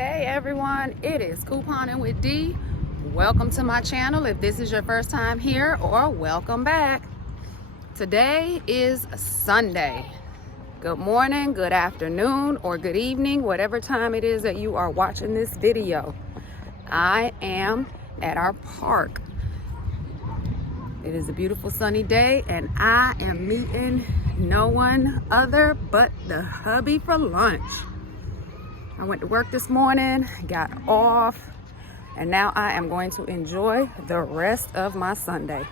Hey everyone, it is Couponing with D. Welcome to my channel if this is your first time here, or welcome back. Today is Sunday. Good morning, good afternoon, or good evening, whatever time it is that you are watching this video. I am at our park. It is a beautiful sunny day and I am meeting no one other but the hubby for lunch. I went to work this morning, got off, and now I am going to enjoy the rest of my Sunday.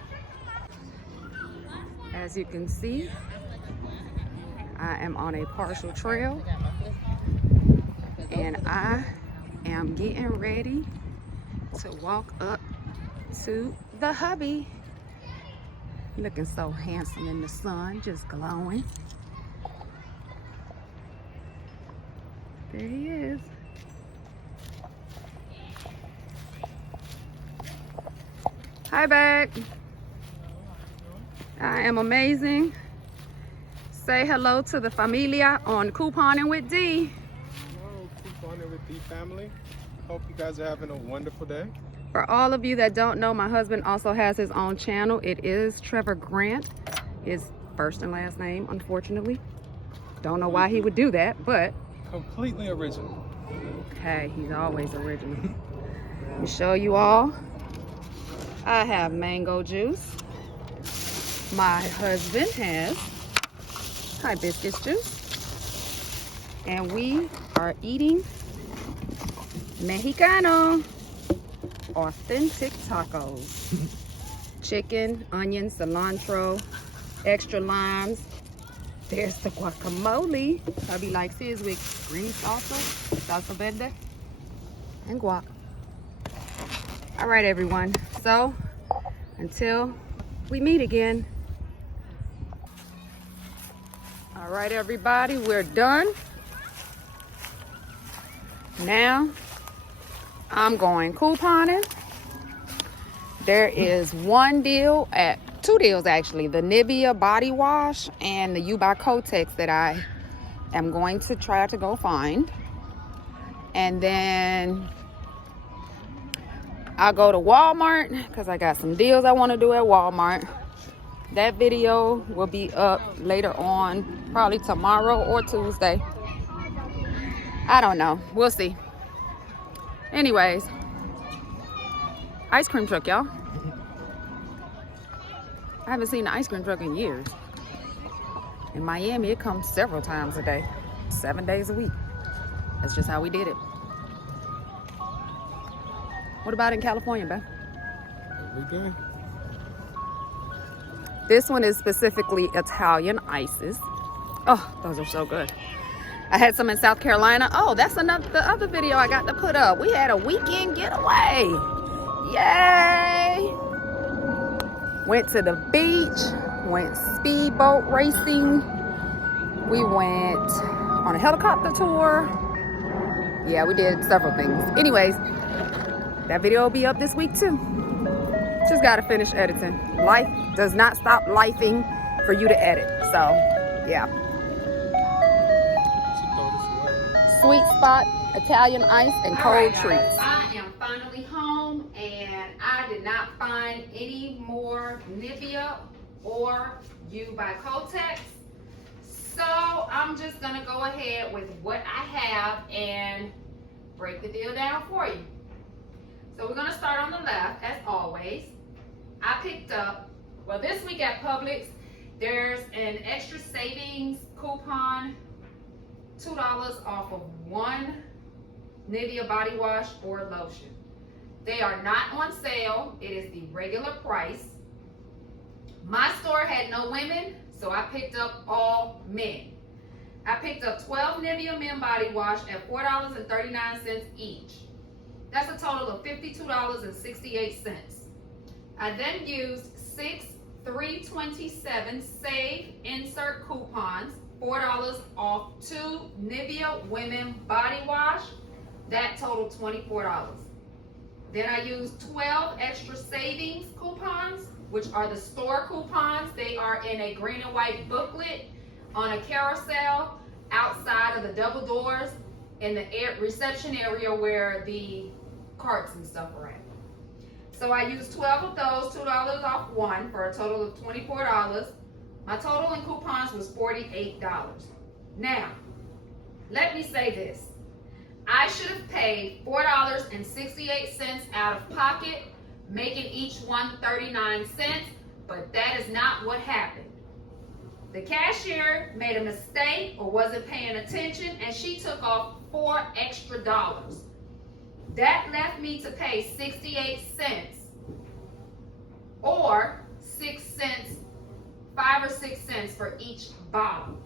As you can see, I am on a partial trail and I am getting ready to walk up to the hubby. Looking so handsome in the sun, just glowing. There he is. Hi, back. I am amazing. Say hello to the familia on Couponing with D. Hello, Couponing with D family. Hope you guys are having a wonderful day. For all of you that don't know, my husband also has his own channel. It is Trevor Grant, his first and last name, unfortunately. Don't know why he would do that, but Completely original. hey, he's always original. Let me show you all. I have mango juice. My husband has hibiscus juice. And we are eating Mexicano, authentic tacos. Chicken, onion, cilantro, extra limes. There's the guacamole. Hubby likes his with green salsa, salsa verde, and guac. All right, everyone. So until we meet again. All right, everybody, we're done. Now I'm going couponing. There is two deals actually, the Nivea body wash and the U by Kotex that I am going to try to go find. And then I'll go to Walmart because I got some deals I want to do at Walmart. That video will be up later on, probably tomorrow or Tuesday. I don't know, we'll see. Anyways, ice cream truck, y'all. I haven't seen the ice cream truck in years. In Miami, it comes several times a day, 7 days a week. That's just how we did it. What about in California, Beth? Every day. This one is specifically Italian ices. Oh, those are so good. I had some in South Carolina. Oh, that's the other video I got to put up. We had a weekend getaway. Yay! Went to the beach, went speedboat racing. We went on a helicopter tour. Yeah, we did several things. Anyways, that video will be up this week too. Just gotta finish editing. Life does not stop lifing for you to edit. So, yeah. Sweet Spot, Italian ice, and cold treats. I am finally home and I did not find any more Nivea or U by Kotex. So I'm just gonna go ahead with what I have and break the deal down for you. So we're gonna start on the left as always. I picked up, well, this week at Publix, there's an extra savings coupon, $2 off of one Nivea body wash or lotion. They are not on sale. It is the regular price. My store had no women, so I picked up all men. I picked up 12 Nivea men body wash at $4.39 each. That's a total of $52.68. I then used 6 $3.27 save insert coupons, $4 off 2 Nivea women body wash. That totaled $24. Then I used 12 extra savings coupons, which are the store coupons. They are in a green and white booklet on a carousel outside of the double doors in the reception area where the carts and stuff are at. So I used 12 of those, $2 off one, for a total of $24. My total in coupons was $48. Now, let me say this. I should have paid $4.68 out of pocket, making each one 39 cents, but that is not what happened. The cashier made a mistake or wasn't paying attention, and she took off $4 extra. That left me to pay 68 cents or 6 cents, 5 or 6 cents for each bottle.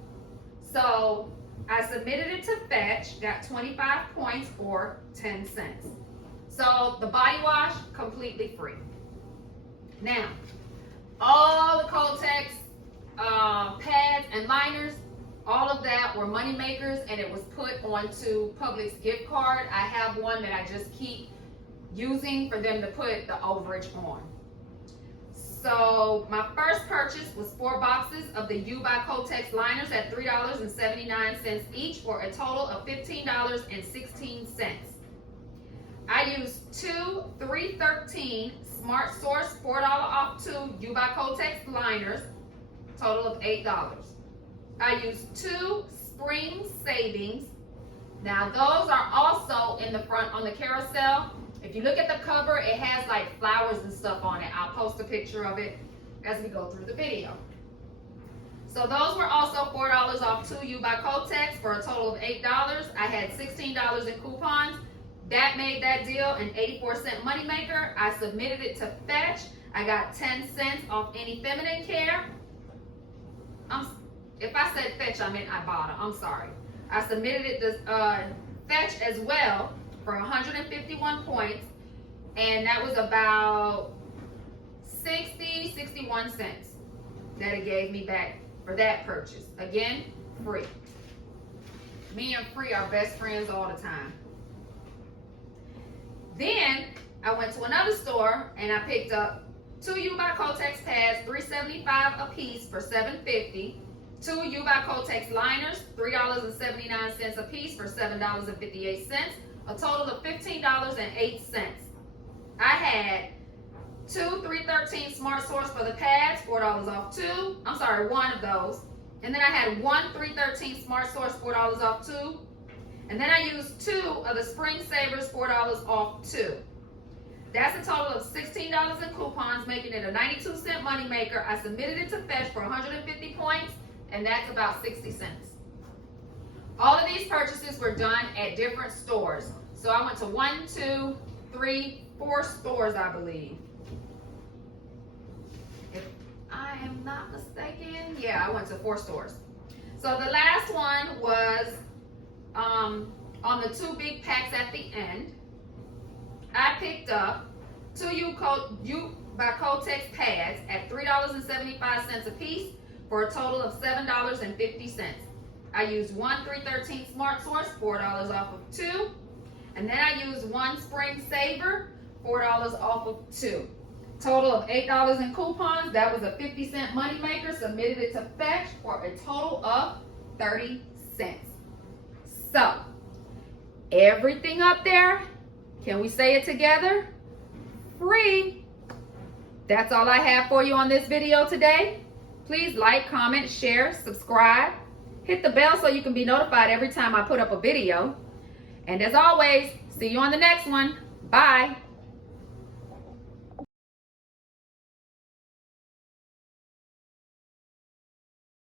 So I submitted it to Fetch, got 25 points or 10 cents. So the body wash, completely free. Now, all the Kotex pads and liners, all of that were money makers, and it was put onto Publix gift card. I have one that I just keep using for them to put the overage on. So my first purchase was 4 boxes of the U by Kotex liners at $3.79 each, for a total of $15.16. I used 2 313 Smart Source $4 off 2 U by Kotex liners, total of $8. I used 2 Spring Savings. Now those are also in the front on the carousel. If you look at the cover, it has like flowers and stuff on it. I'll post a picture of it as we go through the video. So those were also $4 off 2 U by Kotex for a total of $8. I had $16 in coupons. That made that deal an 84-cent moneymaker. I submitted it to Fetch. I got 10 cents off any feminine care. If I said Fetch, I meant Ibotta. I'm sorry. I submitted it to Fetch as well for 151 points, and that was about 61 cents that it gave me back for that purchase. Again, free. Me and free are best friends all the time. Then I went to another store and I picked up 2 U by Kotex pads, $3.75 a piece for $7.50. 2 U by Kotex liners, $3.79 a piece for $7.58. A total of $15.08. I had 2 313 Smart Source for the pads, $4 off 2. I'm sorry, one of those. And then I had 1 313 Smart Source, $4 off 2. And then I used 2 of the Spring Savers, $4 off 2. That's a total of $16 in coupons, making it a 92-cent moneymaker. I submitted it to Fetch for 150 points, and that's about 60 cents. All of these purchases were done at different stores. So I went to 1, 2, 3, 4 stores, I believe. If I am not mistaken, yeah, I went to 4 stores. So the last one was on the 2 big packs at the end. I picked up 2 U by Kotex pads at $3.75 a piece for a total of $7.50. I used 1 313 Smart Source, $4 off of 2. And then I used 1 Spring Saver, $4 off of 2. Total of $8 in coupons. That was a 50-cent moneymaker. Submitted it to Fetch for a total of 30 cents. So, everything up there, can we say it together? Free. That's all I have for you on this video today. Please like, comment, share, subscribe. Hit the bell so you can be notified every time I put up a video. And as always, see you on the next one. Bye.